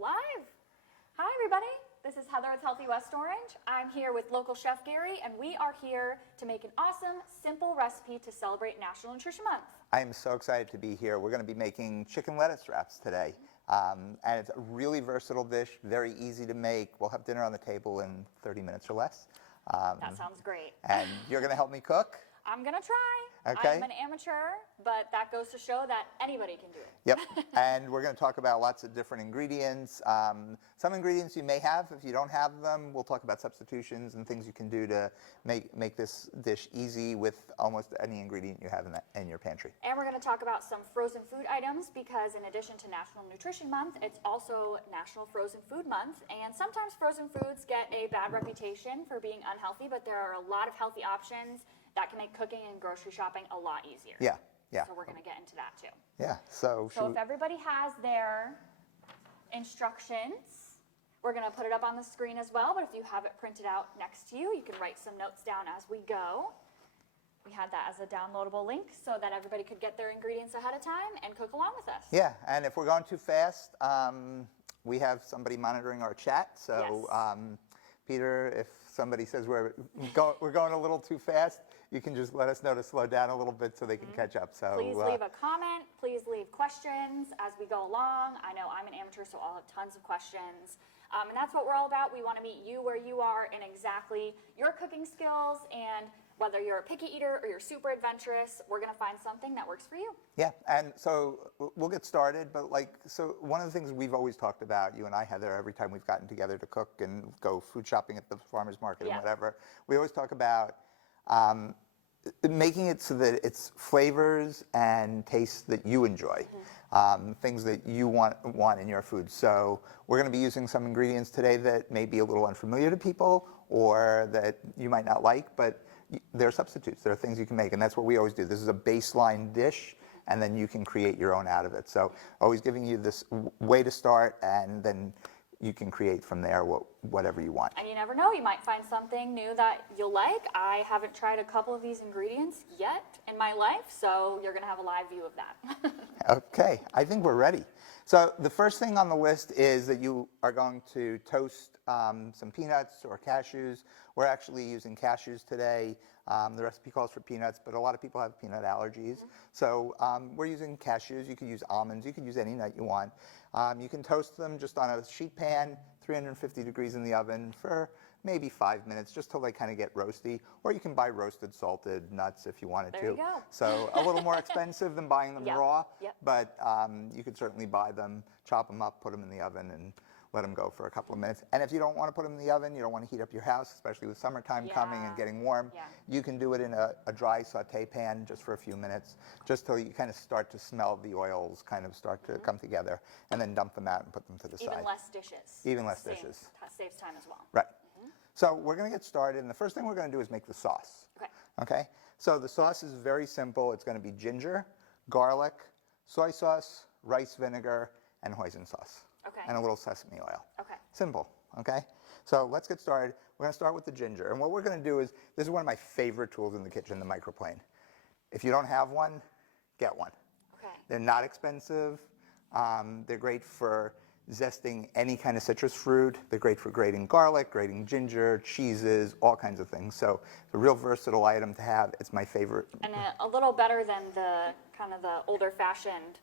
live. Hi, everybody. This is Heather with Healthy West Orange. I'm here with local chef Gary, and we are here to make an awesome, simple recipe to celebrate National Nutrition Month. I am so excited to be here. We're going to be making chicken lettuce wraps today. And it's a really versatile dish, very easy to make. We'll have dinner on the table in 30 minutes or less. That sounds great. And you're going to help me cook? I'm going to try. Okay. I'm an amateur, but that goes to show that anybody can do it. Yep. And we're going to talk about lots of different ingredients. Some ingredients you may have. If you don't have them, we'll talk about substitutions and things you can do to make this dish easy with almost any ingredient you have in your pantry. And we're going to talk about some frozen food items because in addition to National Nutrition Month, it's also National Frozen Food Month. And sometimes frozen foods get a bad reputation for being unhealthy, but there are a lot of healthy options that can make cooking and grocery shopping a lot easier. Yeah, yeah. So we're going to get into that too. Yeah, so if everybody has their instructions, we're going to put it up on the screen as well, but if you have it printed out next to you, you can write some notes down as we go. We had that as a downloadable link so that everybody could get their ingredients ahead of time and cook along with us. Yeah, and if we're going too fast, we have somebody monitoring our chat. So Yes. Peter, if somebody says we're going a little too fast, you can just let us know to slow down a little bit so they can catch up. So please leave a comment. Please leave questions as we go along. I know I'm an amateur, so I'll have tons of questions. And that's what we're all about. We want to meet you where you are in exactly your cooking skills. And whether you're a picky eater or you're super adventurous, we're going to find something that works for you. Yeah, and so we'll get started. But so one of the things we've always talked about, you and I, Heather, every time we've gotten together to cook and go food shopping at the farmer's market and whatever, we always talk about making it so that it's flavors and tastes that you enjoy, things that you want in your food. So we're going to be using some ingredients today that may be a little unfamiliar to people or that you might not like, but they're substitutes. There are things you can make, and that's what we always do. This is a baseline dish, and then you can create your own out of it. So always giving you this way to start, and then you can create from there whatever you want. And you never know, you might find something new that you'll like. I haven't tried a couple of these ingredients yet in my life, so you're going to have a live view of that. Okay, I think we're ready. So the first thing on the list is that you are going to toast some peanuts or cashews. We're actually using cashews today. The recipe calls for peanuts, but a lot of people have peanut allergies. So we're using cashews. You could use almonds. You could use any nut you want. You can toast them just on a sheet pan, 350 degrees in the oven for maybe 5 minutes, just till they kind of get roasty. Or you can buy roasted, salted nuts if you wanted to. There you go. So a little more expensive than buying them raw, Yep. but you could certainly buy them, chop them up, put them in the oven, and let them go for a couple of minutes. And if you don't want to put them in the oven, you don't want to heat up your house, especially with summertime coming and getting warm, you can do it in a dry saute pan just for a few minutes, just till you kind of start to smell the oils kind of start to come together, and then dump them out and put them to the side. Even less dishes. Even less dishes. Saves time as well. Right. So we're going to get started, and the first thing we're going to do is make the sauce. Okay? So the sauce is very simple. It's going to be ginger, garlic, soy sauce, rice vinegar, and hoisin sauce. Okay. And a little sesame oil. Okay. Simple, okay? So let's get started. We're going to start with the ginger. And what we're going to do is, this is one of my favorite tools in the kitchen, the microplane. If you don't have one, get one. Okay. They're not expensive. They're great for zesting any kind of citrus fruit. They're great for grating garlic, grating ginger, cheeses, all kinds of things. So it's a real versatile item to have. It's my favorite. And a little better than the kind of the older fashioned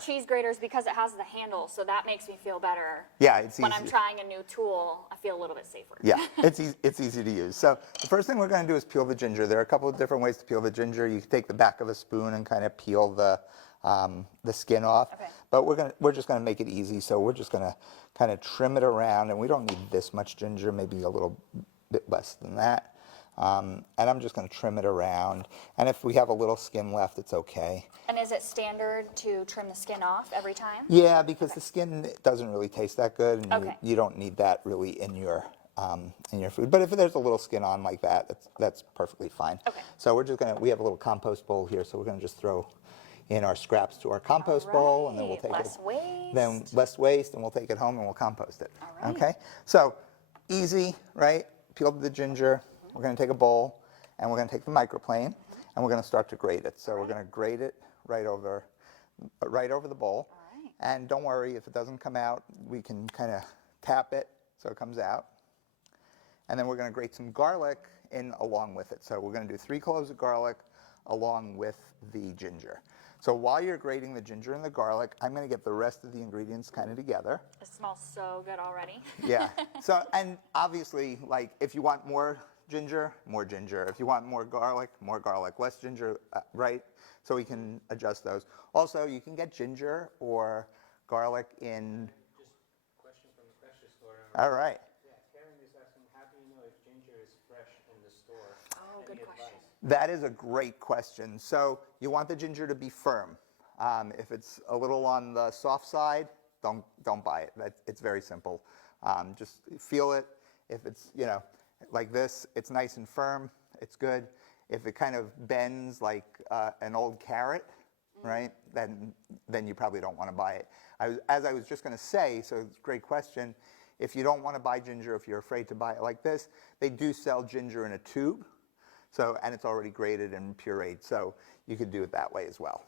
cheese graters because it has the handle, so that makes me feel better. Yeah, it's when easy. I'm trying a new tool, I feel a little bit safer. Yeah, it's easy to use. So the first thing we're going to do is peel the ginger. There are a couple of different ways to peel the ginger. You can take the back of a spoon and kind of peel the skin off. Okay. But we're just going to make it easy. So we're just going to kind of trim it around, and we don't need this much ginger, maybe a little bit less than that. And I'm just going to trim it around. And if we have a little skin left, it's okay. And is it standard to trim the skin off every time? Yeah, because the skin doesn't really taste that good, and you don't need that really in your food. But if there's a little skin on like that, that's perfectly fine. Okay. So we have a little compost bowl here, so we're going to just throw in our scraps to our compost bowl, and then we'll take less waste. Then less waste, and we'll take it home and we'll compost it. All right. Okay. So easy, right? Peeled the ginger. We're going to take a bowl, and we're going to take the microplane, and we're going to start to grate it. So we're going to grate it right over the bowl. All right. And don't worry, if it doesn't come out, we can kind of tap it so it comes out. And then we're going to grate some garlic in along with it. So we're going to do 3 cloves of garlic along with the ginger. So while you're grating the ginger and the garlic, I'm going to get the rest of the ingredients kind of together. It smells so good already. Yeah. So, and obviously, like, if you want more ginger, more ginger. If you want more garlic, less ginger, right? So we can adjust those. Also, you can get ginger or garlic in. Just question from the grocery store. All right. Yeah, Karen is asking, how do you know if ginger is fresh in the store? Oh, good question. That is a great question. So you want the ginger to be firm. If it's a little on the soft side, don't buy it. It's very simple. Just feel it. If it's, you know, like this, it's nice and firm. It's good. If it kind of bends like an old carrot, right, then you probably don't want to buy it. As I was just going to say, so it's a great question. If you don't want to buy ginger, if you're afraid to buy it like this, they do sell ginger in a tube. So, and it's already grated and pureed, so you could do it that way as well.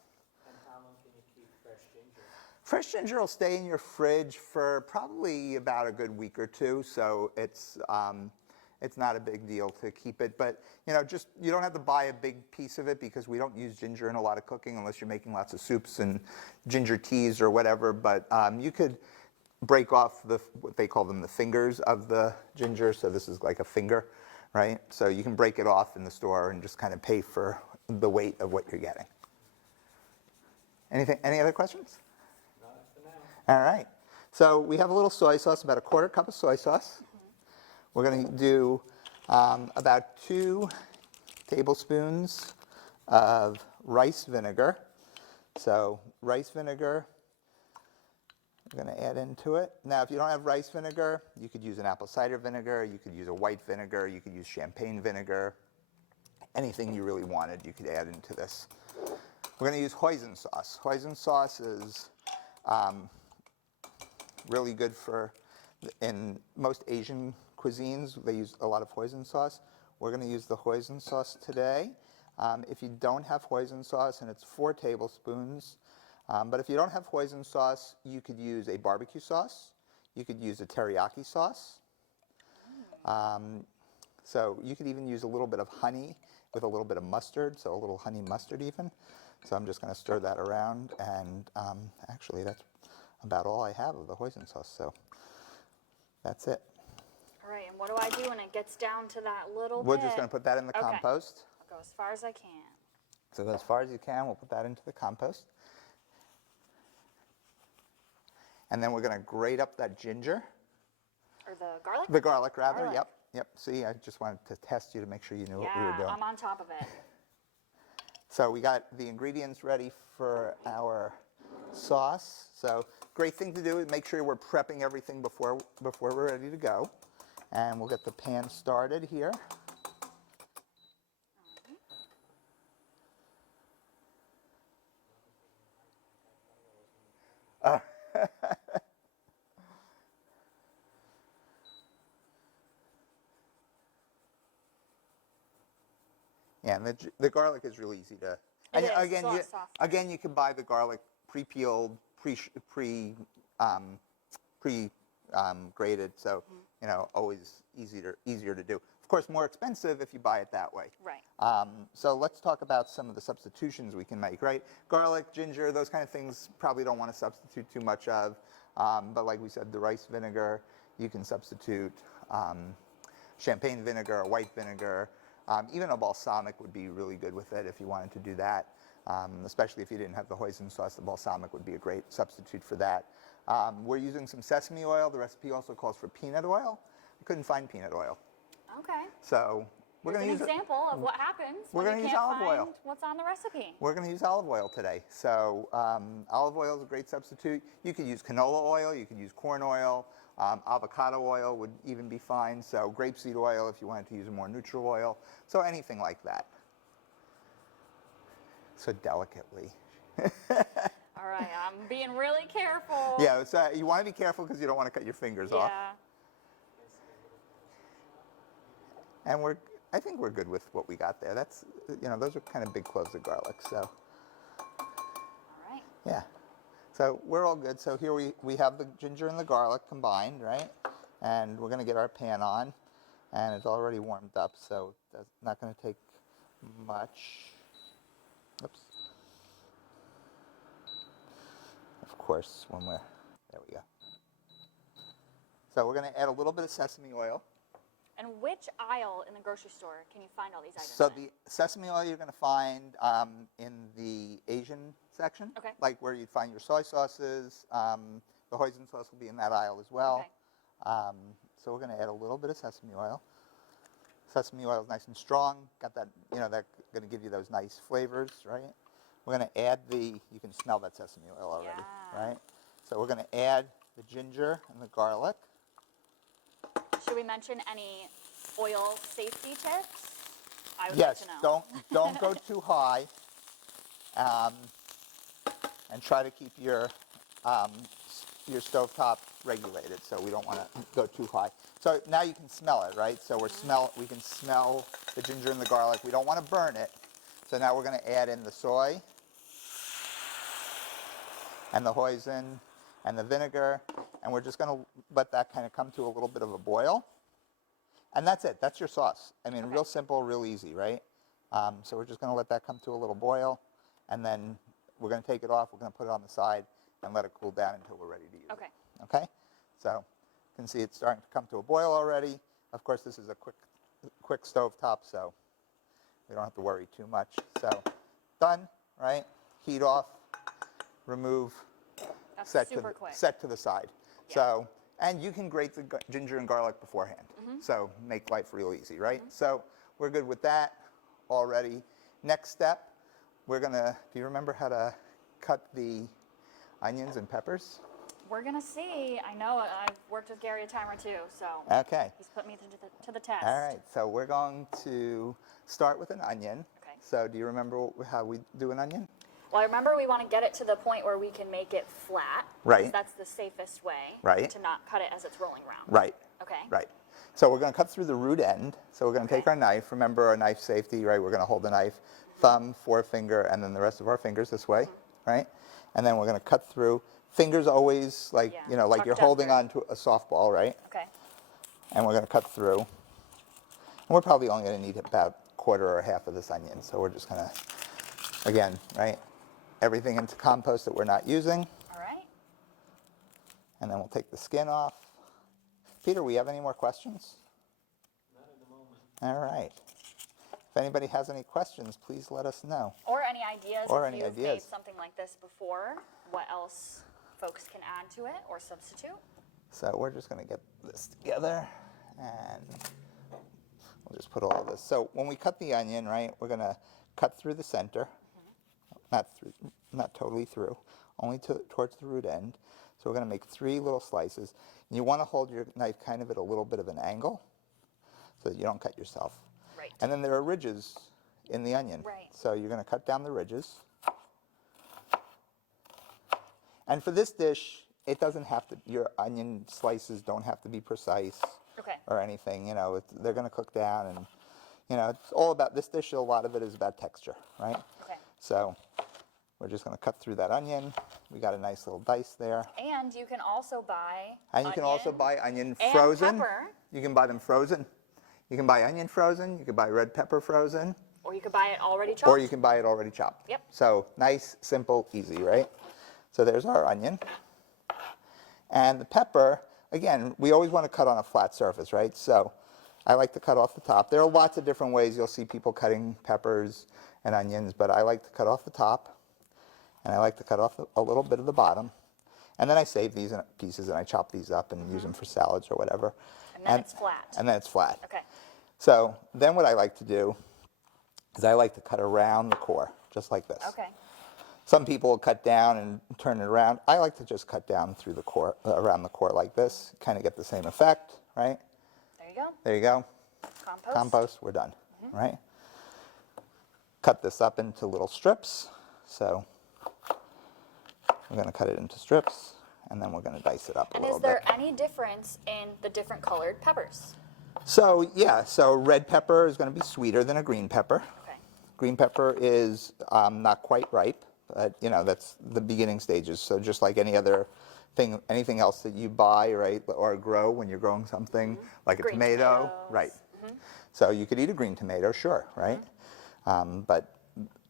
And how long can you keep fresh ginger? Fresh ginger will stay in your fridge for probably about a good week or two, so it's not a big deal to keep it. But you know, just you don't have to buy a big piece of it because we don't use ginger in a lot of cooking unless you're making lots of soups and ginger teas or whatever. But you could break off what they call them the fingers of the ginger. So this is like a finger, right? So you can break it off in the store and just kind of pay for the weight of what you're getting. Any other questions? Not for now. All right. So we have a little soy sauce, about a 1/4 cup of soy sauce. We're going to do about 2 tablespoons of rice vinegar. So rice vinegar, we're going to add into it. Now, if you don't have rice vinegar, you could use an apple cider vinegar, you could use a white vinegar, you could use champagne vinegar. Anything you really wanted, you could add into this. We're going to use hoisin sauce. Hoisin sauce is really good in most Asian cuisines. They use a lot of hoisin sauce. We're going to use the hoisin sauce today. If you don't have hoisin sauce, and it's 4 tablespoons, but if you don't have hoisin sauce, you could use a barbecue sauce. You could use a teriyaki sauce. So you could even use a little bit of honey with a little bit of mustard, so a little honey mustard even. So I'm just going to stir that around, and actually that's about all I have of the hoisin sauce, so that's it. All right, and what do I do when it gets down to that little We're bit? just going to put that in the Okay. compost. I'll go as far as I can. So as far as you can, we'll put that into the compost. And then we're going to grate up that ginger. Or the garlic? The garlic, rather. Garlic. Yep. Yep. See, I just wanted to test you to make sure you knew what we were Yeah, doing. I'm on top of it. So we got the ingredients ready for our sauce. So great thing to do is make sure we're prepping everything before we're ready to go. And we'll get the pan started here. Yeah, and the garlic is really easy to. And It is. again, It's a lot softer. again, you can buy the garlic pre-peeled, grated. So you know, always easier to do. Of course, more expensive if you buy it that way. Right. So let's talk about some of the substitutions we can make. Right, garlic, ginger, those kind of things probably don't want to substitute too much of. But like we said, the rice vinegar, you can substitute champagne vinegar or white vinegar. Even a balsamic would be really good with it if you wanted to do that. Especially if you didn't have the hoisin sauce, the balsamic would be a great substitute for that. We're using some sesame oil. The recipe also calls for peanut oil. I couldn't find peanut oil. Okay. So we're going to Here's use an example of what happens We're when gonna you use can't olive find oil. what's on the recipe. We're going to use olive oil today. So olive oil is a great substitute. You could use canola oil. You could use corn oil. Avocado oil would even be fine. So grapeseed oil if you wanted to use a more neutral oil. So anything like that. So delicately. All right, I'm being really careful. Yeah, so you want to be careful because you don't want to cut your fingers off. Yeah. And I think we're good with what we got there. That's, you know, those are kind of big cloves of garlic. So All right. yeah. So we're all good. So here we have the ginger and the garlic combined, right? And we're going to get our pan on, and it's already warmed up, so that's not going to take much. Oops. Of course, when we're, there we go. So we're going to add a little bit of sesame oil. And which aisle in the grocery store can you find all these items So in? the sesame oil you're going to find in the Asian section, Okay. like where you'd find your soy sauces. The hoisin sauce will be in that aisle as well. Okay. So we're going to add a little bit of sesame oil. Sesame oil is nice and strong. Got that, that's going to give you those nice flavors, right? We're going to add you can smell that sesame oil already, Yeah. right? So we're going to add the ginger and the garlic. Should we mention any oil safety tips? I would Yes, like to know. don't go too high, and try to keep your stovetop regulated. So we don't want to go too high. So now you can smell it, right? So we can smell the ginger and the garlic. We don't want to burn it. So now we're going to add in the soy and the hoisin and the vinegar, and we're just going to let that kind of come to a little bit of a boil. And that's it. That's your sauce. I mean, real simple, real easy, right? So we're just going to let that come to a little boil, and then we're going to take it off. We're going to put it on the side and let it cool down until we're ready to use Okay. it. Okay? So you can see it's starting to come to a boil already. Of course, this is a quick stove top, so we don't have to worry too much. So done, right? Heat off, remove, That's set super quick. to the side. Yeah. So, and you can grate the ginger and garlic beforehand. So make life real easy, right? So we're good with that already. Next step, do you remember how to cut the onions and peppers? We're going to see. I know I've worked with Gary a time or two, so Okay. he's put me to the test. All right. So we're going to start with an onion. Okay. So do you remember how we do an onion? Well, I remember we want to get it to the point where we can make it flat. Right. Because that's the safest way. Right. To not cut it as it's rolling around. Right. Okay. Right. So we're going to cut through the root end. So we're going to take our knife. Remember our knife safety, right? We're going to hold the knife, thumb, forefinger, and then the rest of our fingers this way, right? And then we're going to cut through. Fingers always like, Yeah, like you're tucked holding under. on to a softball, right? Okay. And we're going to cut through. And we're probably only going to need about a quarter or a half of this onion. So we're just going to, again, right? Everything into compost that we're not using. All right. And then we'll take the skin off. Peter, we have any more questions? Not at the moment. All right. If anybody has any questions, please let us know. Or any ideas Or if any you've made ideas. something like this before, what else folks can add to it or substitute. So we're just going to get this together, and we'll just put all of this. So when we cut the onion, right, we're going to cut through the center, not totally through, only towards the root end. So we're going to make 3 little slices. And you want to hold your knife kind of at a little bit of an angle so that you don't cut yourself. Right. And then there are ridges in the onion. Right. So you're going to cut down the ridges. And for this dish, it doesn't have to, your onion slices don't have to be precise Okay. or anything. They're going to cook down, and, it's all about, this dish, a lot of it is about texture, right? Okay. So we're just going to cut through that onion. We got a nice little dice there. And you can also buy And you can also buy onion and frozen. pepper. You can buy them frozen. You can buy onion frozen. You can buy red pepper frozen. Or you could buy it already chopped. Or you can buy it already chopped. Yep. So nice, simple, easy, right? So there's our onion. And the pepper, again, we always want to cut on a flat surface, right? So I like to cut off the top. There are lots of different ways you'll see people cutting peppers and onions, but I like to cut off the top, and I like to cut off a little bit of the bottom. And then I save these in pieces, and I chop these up and use them for salads or whatever. And then it's flat. And then it's flat. Okay. So then what I like to do is I like to cut around the core, just like this. Okay. Some people will cut down and turn it around. I like to just cut down through the core, around the core like this, kind of get the same effect, right? There you go. There you go. Compost. Compost, we're done, right? Cut this up into little strips. So we're going to cut it into strips, and then we're going to dice it up a And little is there bit. any difference in the different colored peppers? So yeah, so red pepper is going to be sweeter than a green pepper. Okay. Green pepper is not quite ripe, But, that's the beginning stages. So just like any other thing, anything else that you buy, right, or grow when you're growing something, like a Green tomato, tomatoes. right. So you could eat a green tomato, sure, right?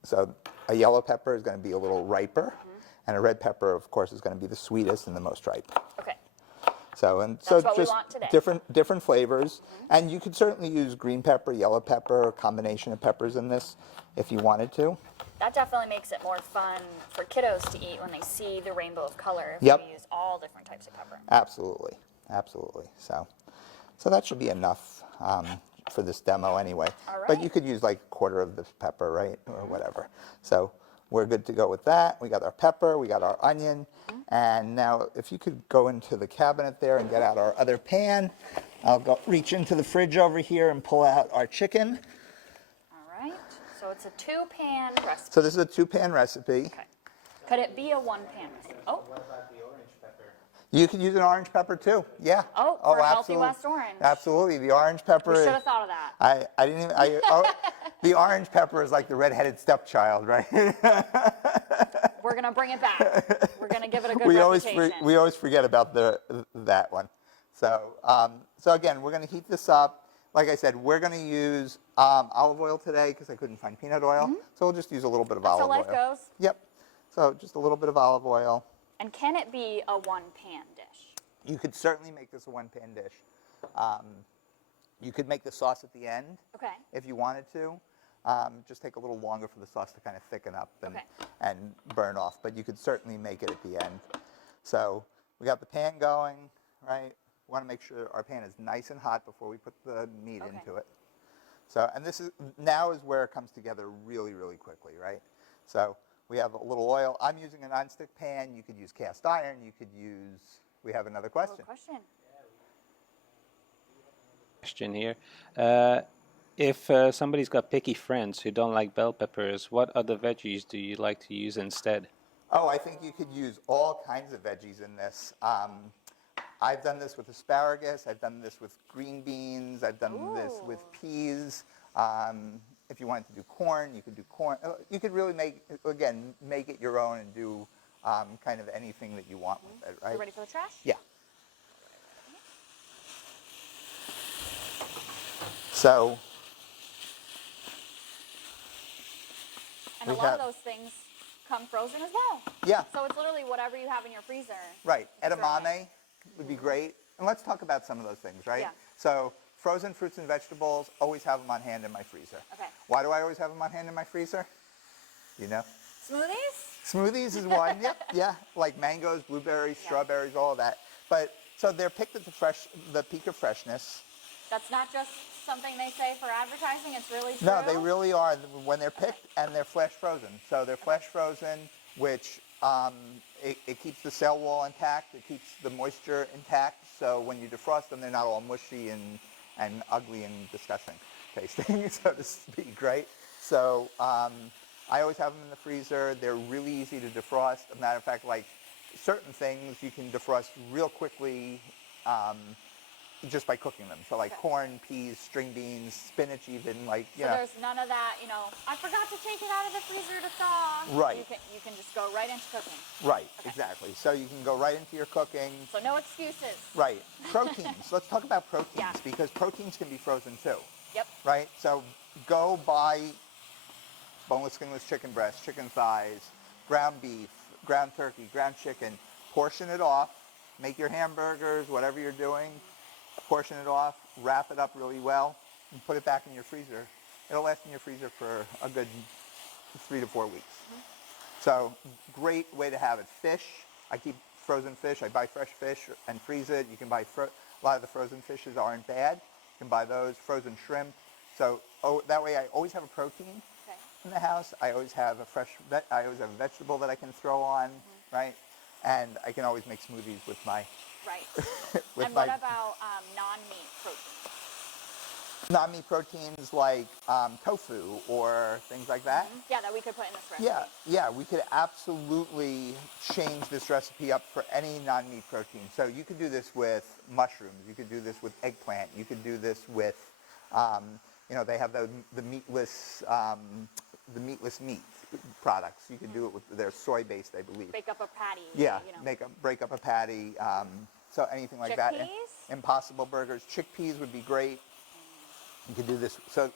So a yellow pepper is going to be a little riper, and a red pepper, of course, is going to be the sweetest and the most ripe. Okay. So That's what we just want today. different flavors, and you could certainly use green pepper, yellow pepper, a combination of peppers in this if you wanted to. That definitely makes it more fun for kiddos to eat when they see the rainbow of color if Yep. we use all different types of pepper. Absolutely, absolutely. So that should be enough for this demo anyway. All But right. you could use like a quarter of the pepper, right, or whatever. So we're good to go with that. We got our pepper, we got our onion, and now if you could go into the cabinet there and get out our other pan, I'll go reach into the fridge over here and pull out our chicken. All right. So it's a 2-pan recipe. So this is a 2-pan recipe. Okay. Could it be a 1-pan recipe? Oh, What about the orange pepper? You could use an orange pepper too. Yeah. Oh, for a healthy absolutely. West orange. Absolutely. The orange pepper. we is- should have thought of that. I didn't even. The orange pepper is like the redheaded stepchild, right? We're going to bring it back. We're going to give it a good we reputation. always forget about that one. So again, we're going to heat this up. Like I said, we're going to use olive oil today because I couldn't find peanut oil. So we'll just use a little bit of That's how olive life oil. goes. Yep. So just a little bit of olive oil. And can it be a 1-pan dish? You could certainly make this a 1-pan dish. You could make the sauce at the end. Okay. If you wanted to. Just take a little longer for the sauce to kind of thicken up Okay. and burn off, but you could certainly make it at the end. So we got the pan going, right? We want to make sure our pan is nice and hot before we put the meat Okay. into it. So, and this is now is where it comes together really, really quickly, right? So we have a little oil. I'm using a nonstick pan. You could use cast iron. You could use, we have another question. Good question. Question here. If somebody's got picky friends who don't like bell peppers, what other veggies do you like to use instead? Oh, I think you could use all kinds of veggies in this. I've done this with asparagus. I've done this with green beans. I've done this with peas. If you wanted to do corn, you could do corn. You could really make it your own and do kind of anything that you want with it, right? You ready for the trash? Yeah. So And a we lot have- of those things come frozen as well. yeah, So it's literally whatever you have in your freezer. right. Certainly. Edamame would be great. And let's talk about some of those things, right? Yeah. So frozen fruits and vegetables, always have them on hand in my freezer. Okay. Why do I always have them on hand in my freezer? You know? Smoothies? Smoothies is one. Yep, yeah. Like mangoes, blueberries, Yeah. strawberries, all of that. But so they're picked at the peak of freshness. That's not just something they say for advertising. It's really true. No, they really are when they're picked and they're flash frozen. So they're flash frozen, which it keeps the cell wall intact. It keeps the moisture intact. So when you defrost them, they're not all mushy and ugly and disgusting tasting, so to speak, right? So I always have them in the freezer. They're really easy to defrost. As a matter of fact, like certain things you can defrost real quickly just by cooking them. So like Okay. corn, peas, string beans, spinach even, like, you So know. there's none of that, I forgot to take it out of the freezer to thaw. Right. You can just go right into cooking. Right, exactly. So you can go right into your cooking. So no excuses. Right. Proteins. Let's talk about proteins Yeah. because proteins can be frozen too, Yep. right? So go buy boneless, skinless chicken breast, chicken thighs, ground beef, ground turkey, ground chicken. Portion it off. Make your hamburgers, whatever you're doing. Portion it off. Wrap it up really well and put it back in your freezer. It'll last in your freezer for a good 3 to 4 weeks. So great way to have it. Fish, I keep frozen fish. I buy fresh fish and freeze it. You can buy, a lot of the frozen fishes aren't bad. You can buy those, frozen shrimp. So that way I always have a protein Okay. in the house. I always have I always have a vegetable that I can throw on, right? And I can always make smoothies with my, Right. with And my what about non-meat protein? non-meat proteins like tofu or things like that. Yeah, that we could put in this recipe. Yeah, we could absolutely change this recipe up for any non-meat protein. So you could do this with mushrooms. You could do this with eggplant. You could do this with, they have the meatless the meatless meat products. You can do it with, they're soy-based, I believe. Bake up a patty. Yeah, You know. break up a patty, so anything like that. Chickpeas? Impossible burgers. Chickpeas would be great. You could do this. So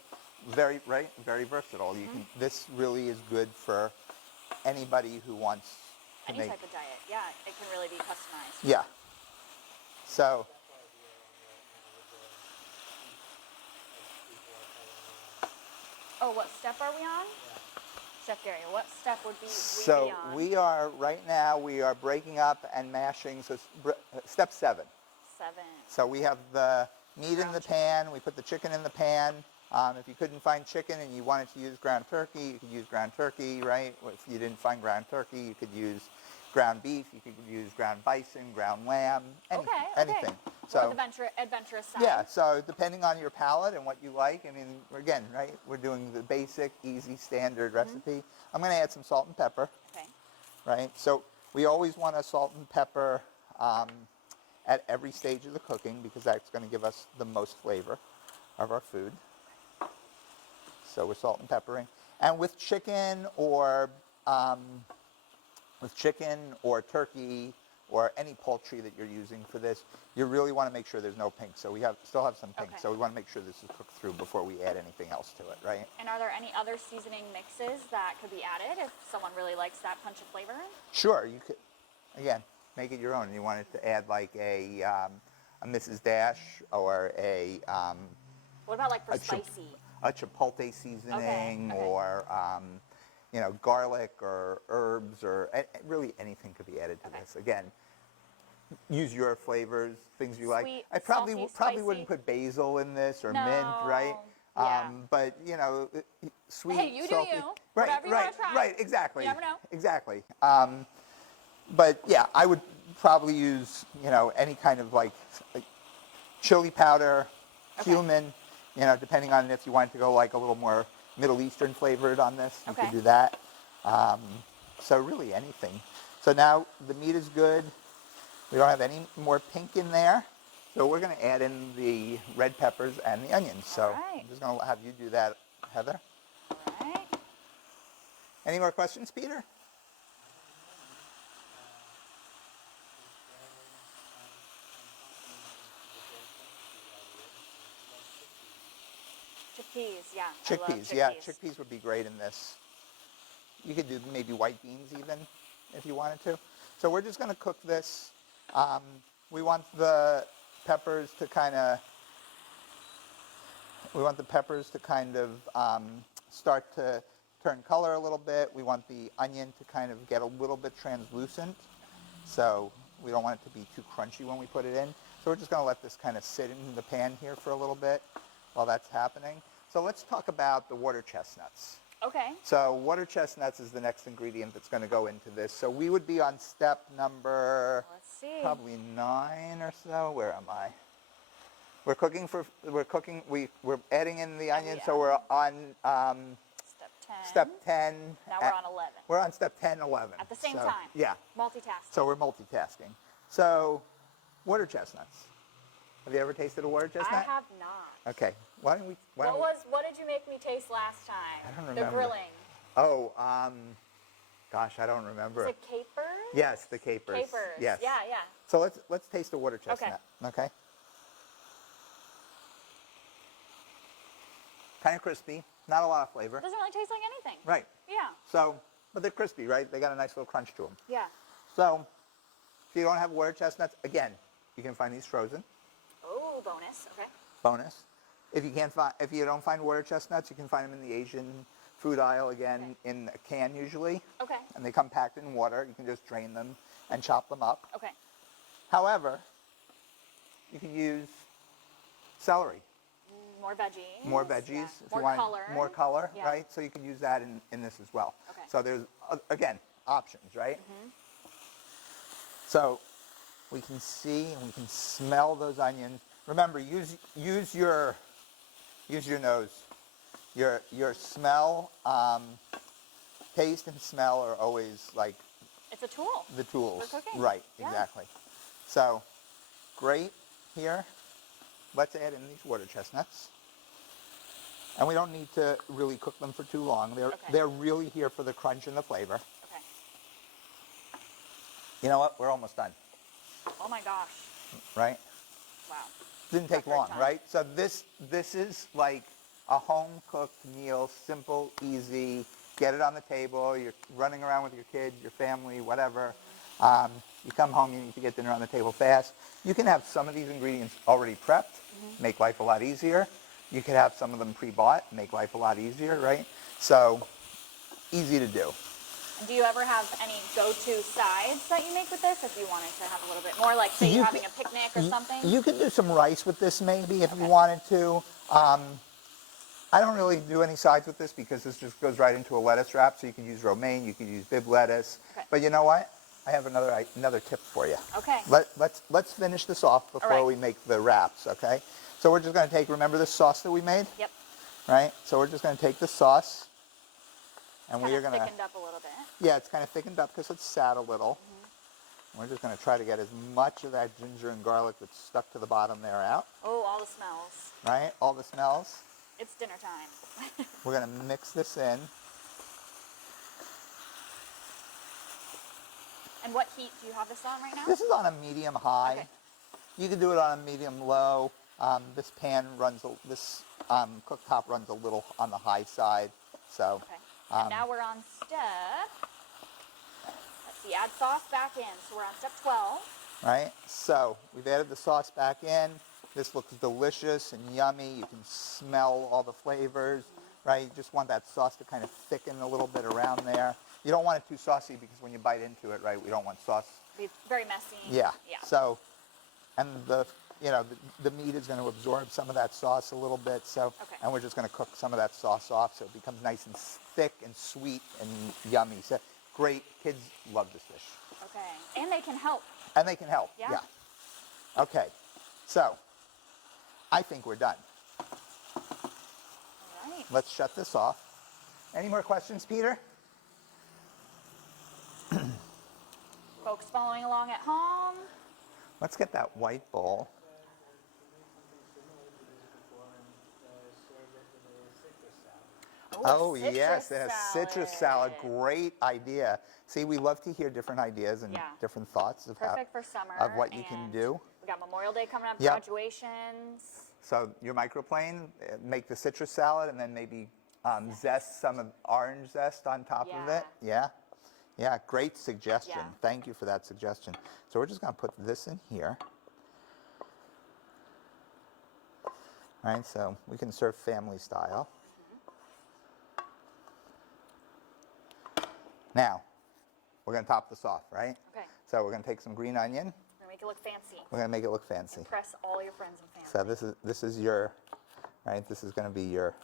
very versatile. You can. This really is good for anybody who wants to Any make. type of diet. Yeah, it can really be customized. Yeah. So Oh, what step are we on? Chef Gary, what step would we so be on? we are right now. We are breaking up and mashing. So step 7. 7. So we have the meat in Ground the chicken. pan. We put the chicken in the pan. If you couldn't find chicken and you wanted to use ground turkey, you could use ground turkey, right? If you didn't find ground turkey, you could use ground beef. You could use ground bison, ground lamb, Okay. anything. So So the adventurous side. yeah. So depending on your palate and what you like, I mean, again, right? We're doing the basic, easy, standard recipe. I'm going to add some salt and pepper. Okay. Right? So we always want to salt and pepper at every stage of the cooking because that's going to give us the most flavor of our food. So we're salt and peppering. And with chicken or turkey or any poultry that you're using for this, you really want to make sure there's no pink. So we still have some pink. Okay. So we want to make sure this is cooked through before we add anything else to it, right? And are there any other seasoning mixes that could be added if someone really likes that punch of flavor? Sure, you could, again, make it your own. You want it to add like a Mrs. Dash or What about like for A chip- spicy? a chipotle seasoning Okay. or garlic or herbs or really anything could be added to Okay. this. Again, use your flavors, things you like. Sweet, I probably salty, probably spicy. wouldn't put basil in this or No, mint, right? yeah. But sweet, Hey, you do salty. you. Right, Whatever you right, wanna try. right. Exactly. You never know. Exactly. But yeah, I would probably use any kind of like chili powder, Okay. cumin, depending on if you wanted to go like a little more Middle Eastern flavored on this, you Okay. could do that. So really anything. So now the meat is good. We don't have any more pink in there. So we're going to add in the red peppers and the onions. So All right. I'm just going to have you do that, Heather. All right. Any more questions, Peter? Chickpeas, yeah. I love Chickpeas, yeah, chickpeas would be great in this. You could do maybe white beans even if you wanted to. So we're just going to cook this. We want the peppers to kind of start to turn color a little bit. We want the onion to kind of get a little bit translucent. So we don't want it to be too crunchy when we put it in. So we're just going to let this kind of sit in the pan here for a little bit while that's happening. So let's talk about the water chestnuts. Okay. So water chestnuts is the next ingredient that's going to go into this. So we would be on step number Let's see. probably 9 or so. Where am I? We're adding in the onion, so we're on Step 10. step 10. Now we're on 11. We're on step 10, 11. At the same So, time. Yeah. Multitasking. So we're multitasking. So water chestnuts. Have you ever tasted a water I chestnut? have not. Okay. Why don't we? What did you make me taste last time? I don't The remember. grilling. Oh, gosh, I don't remember. Is it capers? Yes, the capers. Capers. Yes. Yeah, yeah. So let's taste the water chestnut. Okay. Kind of crispy, not a lot of flavor. Doesn't really taste like anything. Right. Yeah. So, but they're crispy, right? They got a nice little crunch to them. Yeah. So, if you don't have water chestnuts, again, you can find these frozen. Oh, bonus. Okay. Bonus. If you don't find water chestnuts, you can find them in the Asian food aisle again in a can usually, Okay. and they come packed in water. You can just drain them and chop them up. Okay. However, you can use celery. More veggies. More veggies. Yeah. If More you want color. more color, Yeah. right? So you can use that in this as well. Okay. So there's, again, options, right? Mm-hmm. So we can see and we can smell those onions. Remember, use your nose. Your smell, taste and smell are always like It's a tool. the tools. For cooking. Right, Yeah. exactly. So, great here. Let's add in these water chestnuts. And we don't need to really cook them for too long. Okay. They're really here for the crunch and the flavor. Okay. You know what? We're almost done, Oh my gosh. right? Wow. Didn't take Record long, time. right? So this is like a home-cooked meal, simple, easy. Get it on the table. You're running around with your kids, your family, whatever. You come home, you need to get dinner on the table fast. You can have some of these ingredients already prepped, make life a lot easier. You could have some of them pre-bought, make life a lot easier, right? So easy to do. And do you ever have any go-to sides that you make with this if you wanted to have a little bit more, like say You you're could- having a picnic or something? You could do some rice with this maybe if you wanted to. I don't really do any sides with this because this just goes right into a lettuce wrap. So you can use romaine, you can use bib lettuce. Okay. But you know what? I have another tip for you. Okay. Let's finish this off before right. we make the wraps, okay? So we're just going to take, remember this sauce that we made? Yep. Right? So we're just going to take the sauce and we Kind are of going to, thickened up a little bit. yeah, it's kind of thickened up because it's sat a little. We're just going to try to get as much of that ginger and garlic that's stuck to the bottom there out, Oh, all the smells. right? All the smells. It's dinner time. We're going to mix this in. And what heat do you have this on right now? This is on a medium high. Okay. You can do it on a medium low. This pan runs, this cooktop runs a little on the high side. So, Okay. And now we're on step, let's see, add sauce back in. So we're on step 12. right? So we've added the sauce back in. This looks delicious and yummy. You can smell all the flavors, right? You just want that sauce to kind of thicken a little bit around there. You don't want it too saucy because when you bite into it, right, we don't want sauce. It's very messy. Yeah. Yeah. So, and the meat is going to absorb some of that sauce a little bit. So, Okay. and we're just going to cook some of that sauce off so it becomes nice and thick and sweet and yummy. So great. Kids love this dish. Okay. And they can help. And they can help. Yeah. Okay. So, I think we're done. All right. Let's shut this off. Any more questions, Peter? Folks following along at home. Let's get that white bowl. Oh, citrus yes, and a citrus salad. Great idea. See, we love to hear different ideas and Yeah. different thoughts of, Perfect for summer. of what you can and do. We got Memorial Day coming up, Yep. graduations. So your microplane, make the citrus salad and then maybe zest some of orange zest on top of it. Yeah. Yeah, great suggestion. Yeah. Thank you for that suggestion. So we're just going to put this in here. All right, so we can serve family style. Now, we're going to top this off, right? Okay. So we're going to take some green onion. We're gonna make it look fancy. We're going to make it look fancy. Impress all your friends and family. So this is your, right? This is going to be your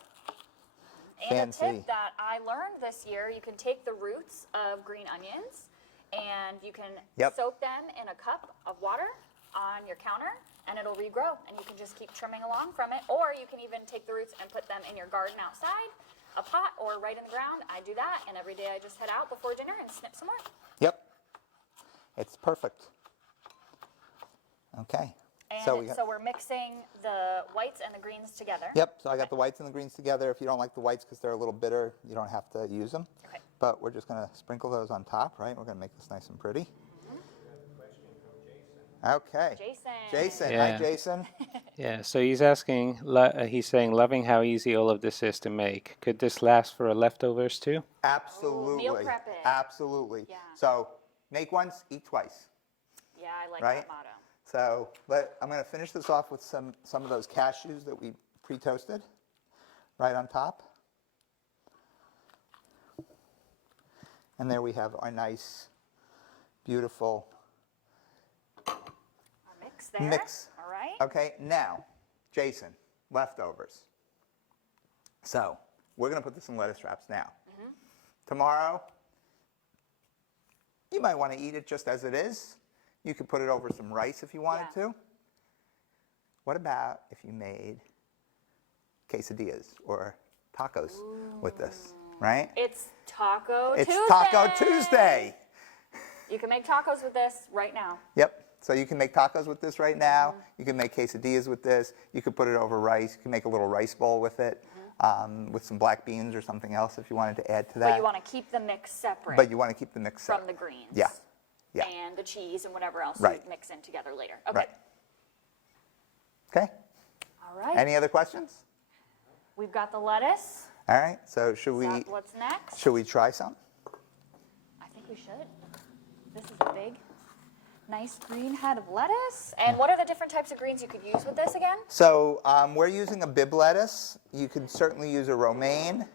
And a fancy. tip that I learned this year, you can take the roots of green onions and you can Yep. soak them in a cup of water on your counter and it'll regrow and you can just keep trimming along from it. Or you can even take the roots and put them in your garden outside, a pot or right in the ground. I do that and every day I just head out before dinner and snip some more. Yep. It's perfect. Okay. And So we got, so we're mixing the whites and the greens together. yep, so I got the whites and the greens together. If you don't like the whites because they're a little bitter, you don't have to use them. Okay. But we're just going to sprinkle those on top, right? We're going to make this nice and pretty. Okay. Jason. Jason. Yeah. Hi, Jason. Yeah, so he's asking, he's saying, loving how easy all of this is to make. Could this last for leftovers too? Absolutely. meal prep it. Absolutely. Yeah. So make once, eat twice. Yeah, I like Right? that motto. So I'm going to finish this off with some of those cashews that we pre-toasted right on top. And there we have our nice, beautiful Our mix there. mix. All right. Okay, now, Jason, leftovers. So we're going to put this in lettuce wraps now. Tomorrow, you might want to eat it just as it is. You could put it over some rice if you wanted Yeah. to. What about if you made quesadillas or tacos with this, right? It's Taco It's Tuesday. Taco Tuesday. You can make tacos with this right now. Yep. So you can make tacos with this right now. You can make quesadillas with this. You could put it over rice. You can make a little rice bowl with it. with some black beans or something else if you wanted to add to that. But you want to keep the mix separate But you want to keep the mix from separate. the greens. Yeah, yeah. And the cheese and whatever else Right. you mix in together later. Okay. Right. Okay. All right. Any other questions? We've got the lettuce. All right. So Is that what's next? should we try some? I think we should. This is a big, nice green head of lettuce. And what are the different types of greens you could use with this again? So we're using a Bibb lettuce. You could certainly use a romaine.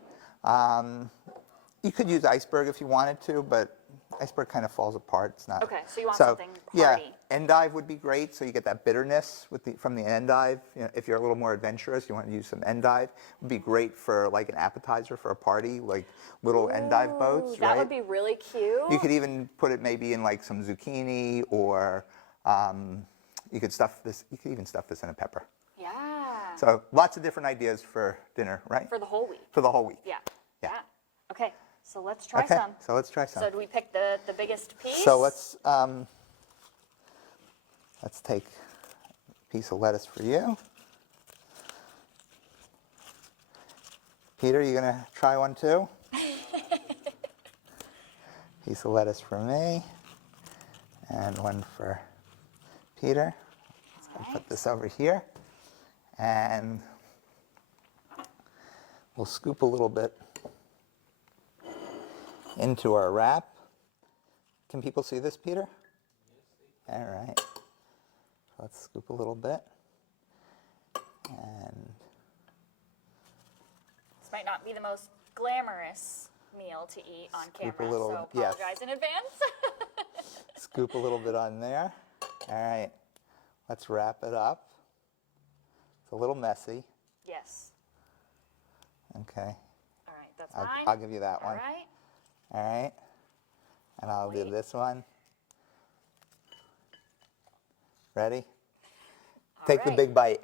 You could use iceberg if you wanted to, but iceberg kind of falls apart. It's not. Okay, so you want something yeah, hearty. endive would be great. So you get that bitterness from the endive. You know, if you're a little more adventurous, you want to use some endive. It would be great for like an appetizer for a party, like little endive boats, Ooh, that right? would be really cute. You could even put it maybe in like some zucchini, or you could stuff this. You could even stuff this in a pepper. Yeah. So lots of different ideas for dinner, right? For the whole week. For the whole week. Yeah. Yeah. Okay, so let's try Okay, some. so let's try some. So do we pick the biggest piece? So let's take a piece of lettuce for you. Peter, you gonna try one too? Piece of lettuce for me, and one for Peter. Let's put this over here, and we'll scoop a little bit into our wrap. Can people see this, Peter? All right. Let's scoop a little bit. And This might not be the most glamorous meal to eat on Scoop a camera, little- so yes. apologize in advance. scoop a little bit on there. All right. Let's wrap it up. It's a little messy. Yes. Okay. All right, that's I'll, mine. I'll give you that All one. right. All right. And I'll do Wait. this one. Ready? Take the right. big bite.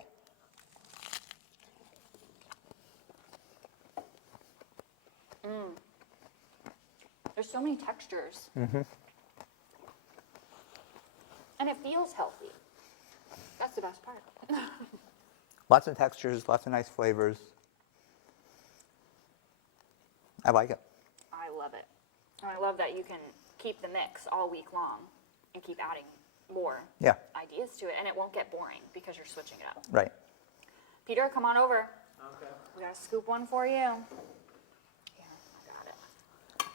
There's so many textures. Mm-hmm. And it feels healthy. That's the best part. Lots of textures, lots of nice flavors. I like it. I love it. And I love that you can keep the mix all week long and keep adding more Yeah, ideas to it, and it won't get boring because you're switching it up. right. Peter, come on over. Okay. We got a scoop one for you. Here, I got it.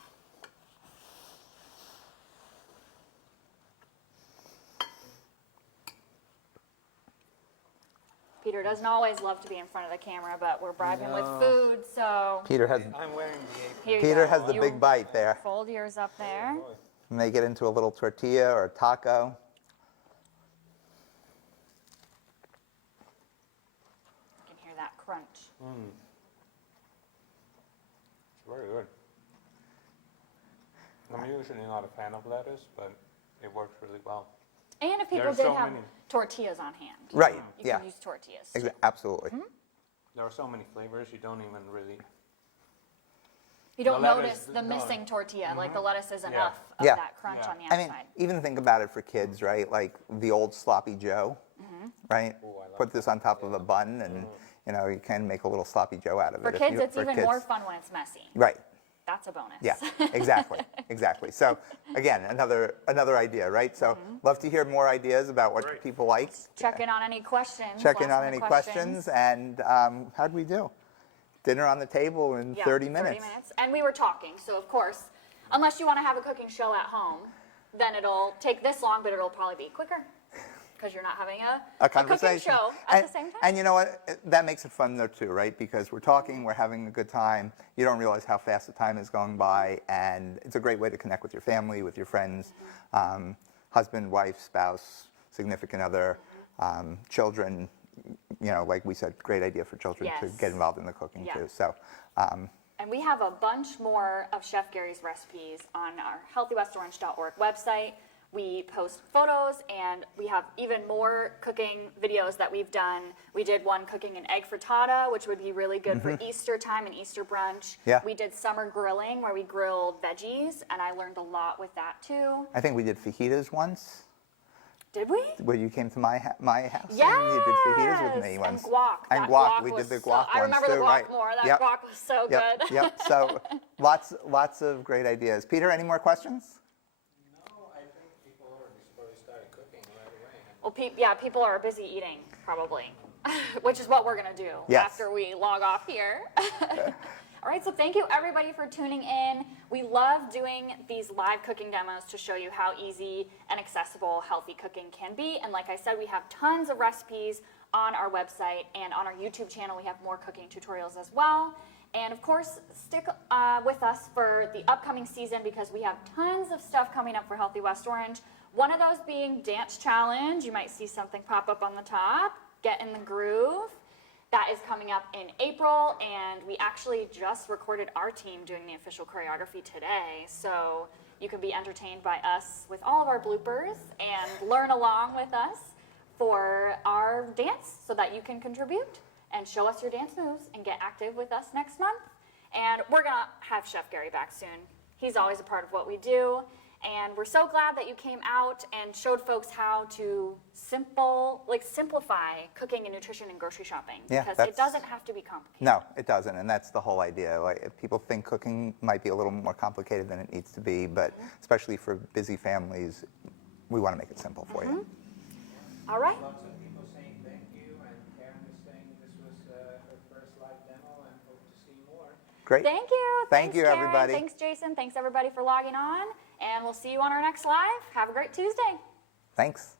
Peter doesn't always love to be in front of the camera, but we're bribing with food, so Peter has I'm wearing the apron. here you Peter go. has the You big bite there. Fold yours up there. Make it into a little tortilla or a taco. You can hear that crunch. It's very good. I'm usually not a fan of lettuce, but it works really well. And if people There's did so have many. tortillas on hand, Right, you yeah. can use tortillas. Absolutely. There are so many flavors you don't even really. You don't The lettuce- notice the no. missing tortilla, like the lettuce is Yeah. enough of Yeah. that crunch Yeah. on the I mean, outside. even think about it for kids, right? Like the old sloppy Joe, right? Ooh, I love Put this on top of a bun, and you know you can make a little sloppy Joe out of For it. if kids, you- it's for even kids. more fun when it's messy. Right. That's a bonus. Yeah. Exactly. Exactly. So again, another idea, right? So love to hear more ideas about what Great. people like. Check in on any questions. Check in last on minute any questions, and how'd we do? Dinner on the table in Yeah, 30 minutes. 30 minutes. And we were talking, so of course, unless you want to have a cooking show at home, then it'll take this long, but it'll probably be quicker because you're not having a cooking conversation. show at the same time. And you know what? That makes it fun though too, right? Because we're talking, we're having a good time. You don't realize how fast the time is going by, and it's a great way to connect with your family, with your friends, husband, wife, spouse, significant other, children. You know, like we said, great idea for children to Yes. get involved in the cooking Yeah. too. So, And we have a bunch more of Chef Gary's recipes on our healthywestorange.org website. We post photos, and we have even more cooking videos that we've done. We did one cooking an egg frittata, which would be really good for Easter time and Easter brunch. Yeah. We did summer grilling, where we grilled veggies, and I learned a lot with that too. I think we did fajitas once. Did we? When you came to my house and you Yes. did fajitas with me And once. guac. And That guac. We was did the so- guac I ones remember too, the guac right? more. That Yep. guac was so Yep. good. Yep. So lots of great ideas. Peter, any more questions? No, I think people already probably started cooking right away. Well, people are busy eating, probably, which is what we're going to do Yes. after we log off here. All right, so thank you everybody for tuning in. We love doing these live cooking demos to show you how easy and accessible healthy cooking can be. And like I said, we have tons of recipes on our website, and on our YouTube channel, we have more cooking tutorials as well. And of course, stick with us for the upcoming season because we have tons of stuff coming up for Healthy West Orange. One of those being Dance Challenge. You might see something pop up on the top. Get in the groove. That is coming up in April, and we actually just recorded our team doing the official choreography today. So you can be entertained by us with all of our bloopers and learn along with us for our dance so that you can contribute and show us your dance moves and get active with us next month. And we're going to have Chef Gary back soon. He's always a part of what we do. And we're so glad that you came out and showed folks how to simplify cooking and nutrition and grocery shopping. Yeah, because that's- it doesn't have to be complicated. No, it doesn't, and that's the whole idea. Like, if people think cooking might be a little more complicated than it needs to be, but especially for busy families, we want to make it simple for you. All right. Lots of people saying thank you, and Karen is saying this was her first live demo and hope to see more. Great. Thank you. Thank you, Karen. everybody. Thanks, Jason. Thanks, everybody, for logging on. And we'll see you on our next live. Have a great Tuesday. Thanks.